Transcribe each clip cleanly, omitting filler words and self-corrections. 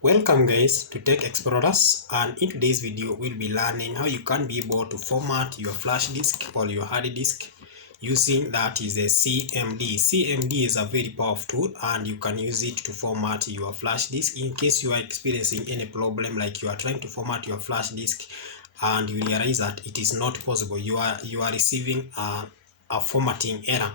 Welcome guys to Tech Explorers, and in today's video we'll be learning how you can be able to format your flash disk or your hard disk using that is a CMD. CMD is a very powerful tool and you can use it to format your flash disk in case you are experiencing any problem, like you are trying to format your flash disk and you realize that it is not possible. You are receiving a formatting error.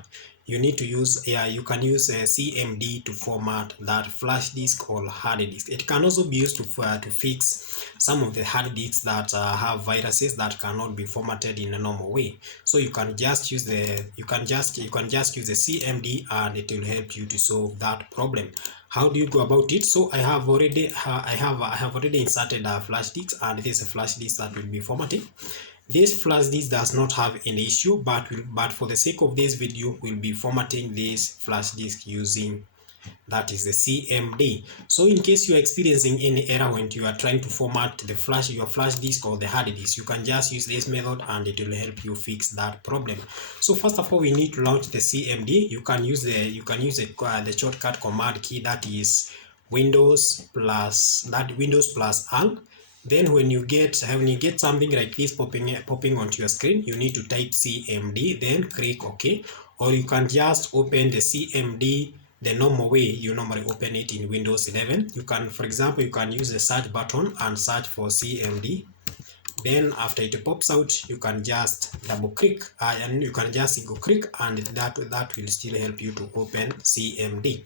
You need to use you can use a CMD to format that flash disk or hard disk. It can also be used to fix some of the hard disks that have viruses that cannot be formatted in a normal way. So you can just use the you can just use the CMD and it will help you to solve that problem. How do you go about it? So I have already inserted a flash disk, and this is a flash disk that will be formatted. This flash disk does not have any issue, but for the sake of this video, we'll be formatting this flash disk using that is the CMD. So in case you are experiencing any error when you are trying to format your flash disk or the hard disk, you can just use this method and it will help you fix that problem. So first of all, we need to launch the CMD. You can use the shortcut command key, that is Windows plus L. Then when you get something like this popping onto your screen, you need to type CMD, then click OK. Or you can just open the CMD the normal way you normally open it in Windows 11. You can, for example, you can use the search button and search for CMD. Then after it pops out, you can just double click and you can just single click, and that will still help you to open CMD.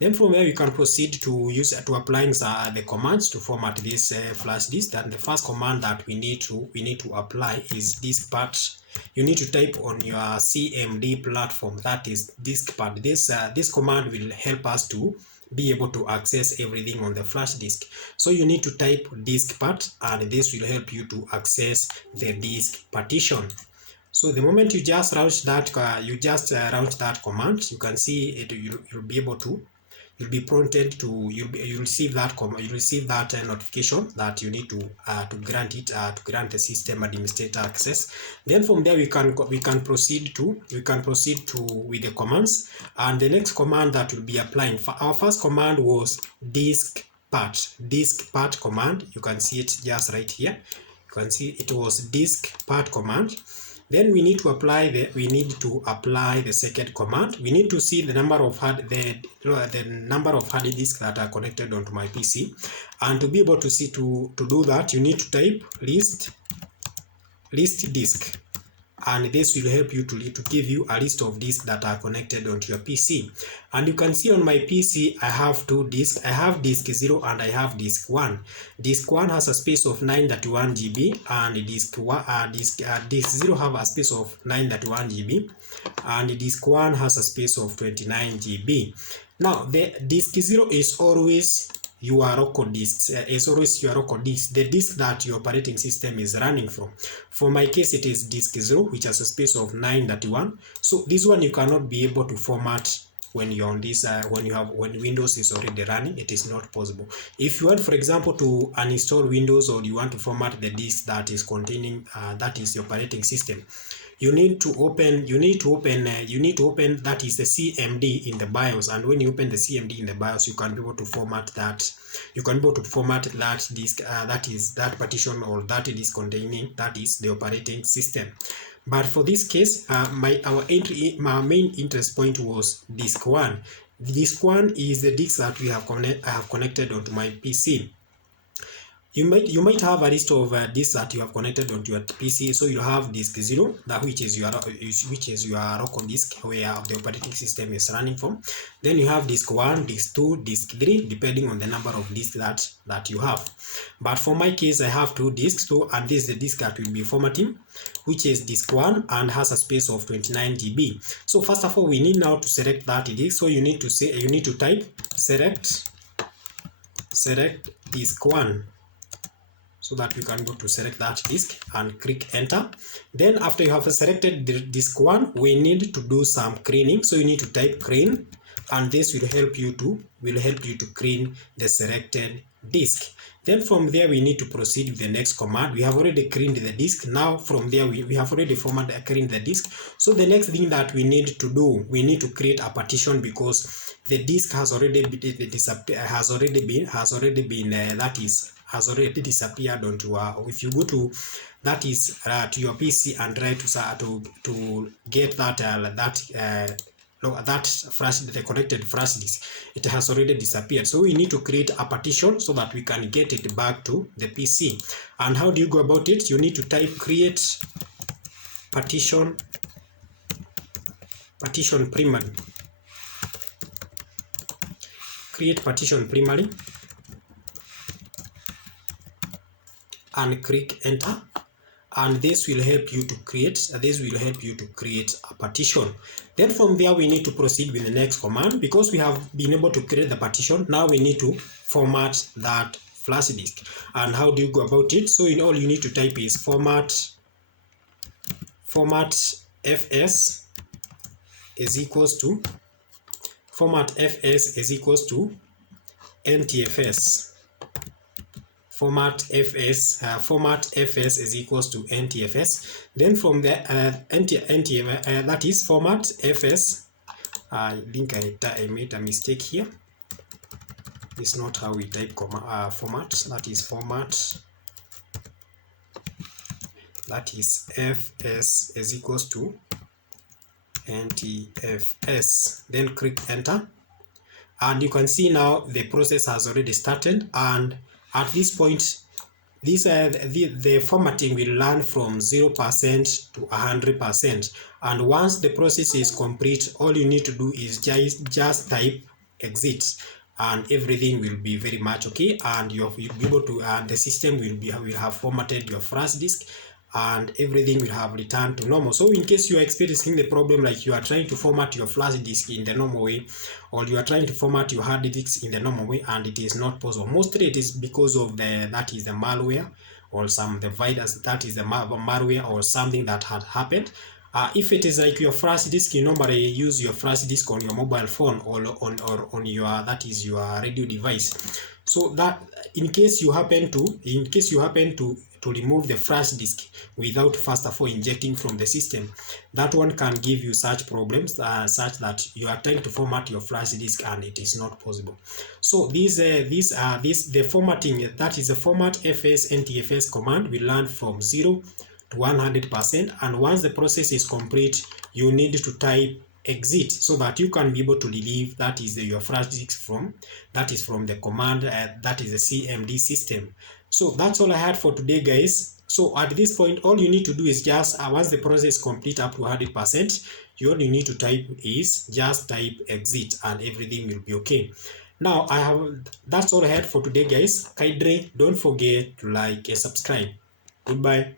Then from there, you can proceed to applying the commands to format this flash disk. And the first command that we need to apply is diskpart. You need to type on your CMD platform, that is diskpart. This command will help us to be able to access everything on the flash disk. So you need to type diskpart, and this will help you to access the disk partition. So the moment you just launch that command, you can see it. You'll be able to. You'll be prompted to you'll receive that notification that you need to grant the system administrator access. Then from there we can proceed with the commands, and the next command that will be applying. Our first command was diskpart command. You can see it just right here. You can see it was diskpart command. Then we need to apply the second command. We need to see the number of hard disks that are connected onto my PC, and to be able to see to do that, you need to type list disk, and this will help you to give you a list of disks that are connected onto your PC. And you can see on my PC I have two disks. I have disk 0 and I have disk 1. Disk 1 has a space of 931 GB, and disk 0 have a space of 931 GB, and disk 1 has a space of 29 GB. Now the disk 0 is always your local disk, the disk that your operating system is running from. For my case, it is disk 0, which has a space of 931. So this one you cannot be able to format when you're on this when Windows is already running. It is not possible. If you want, for example, to uninstall Windows, or you want to format the disk that is containing that is the operating system, you need to open that is the CMD in the BIOS. And when you open the CMD in the BIOS, you can be able to format that. You can be able to format that disk, that partition, or that disk containing that is the operating system. But for this case, my main interest point was disk 1. Disk 1 is the disk that I have connected onto my PC. You might have a list of disks that you have connected onto your PC. So you have disk 0, which is your local disk where the operating system is running from. Then you have disk 1, disk 2, disk 3, depending on the number of disks that you have. But for my case, I have two disks, and this is the disk that will be formatting, which is disk 1 and has a space of 29 GB. So first of all, we need now to select that disk. So you need to type select disk 1, so that we can go to select that disk and click enter. Then after you have selected the disk 1, we need to do some cleaning. So you need to type clean and this will help you to clean the selected disk. Then from there we need to proceed with the next command. We have already cleaned the disk. Now from there we have already cleaned the disk. So the next thing that we need to do, we need to create a partition, because the disk has already disappeared onto if you go to to your PC and try to get the connected flash disk, it has already disappeared. So we need to create a partition so that we can get it back to the PC. And how do you go about it? You need to type create partition primary. Create partition primary and click enter, and this will help you to create a partition. Then from there we need to proceed with the next command. Because we have been able to create the partition, now we need to format that flash disk. And how do you go about it? So in all you need to type is format fs is equals to ntfs. Format fs is equals to ntfs. Then from there that is format fs. I think I made a mistake here. It's not how we type format. That is format, that is fs is equals to ntfs. Then click enter, and you can see now the process has already started. And at this point, the formatting will run from 0% to 100%. And once the process is complete, all you need to do is just type exit, and everything will be very much okay. And you'll be able to, the system will have formatted your flash disk, and everything will have returned to normal. So in case you are experiencing the problem, like you are trying to format your flash disk in the normal way, or you are trying to format your hard disk in the normal way, and it is not possible, mostly it is because of the malware, or the virus, that is the malware or something that had happened. If it is like your flash disk, you normally use your flash disk on your mobile phone or on your your radio device. So that in case you happen to remove the flash disk without first of all injecting from the system, that one can give you such problems, such that you are trying to format your flash disk and it is not possible. So the formatting, that is the format fs ntfs command, will run from 0 to 100%. And once the process is complete, you need to type exit so that you can be able to relieve your flash disk from the command that is the CMD system. So that's all I had for today, guys. So at this point, all you need to do is just once the process complete up to 100%, all you need to type is just type exit, and everything will be okay. Now that's all I had for today, guys. Kindly don't forget to like and subscribe. Goodbye.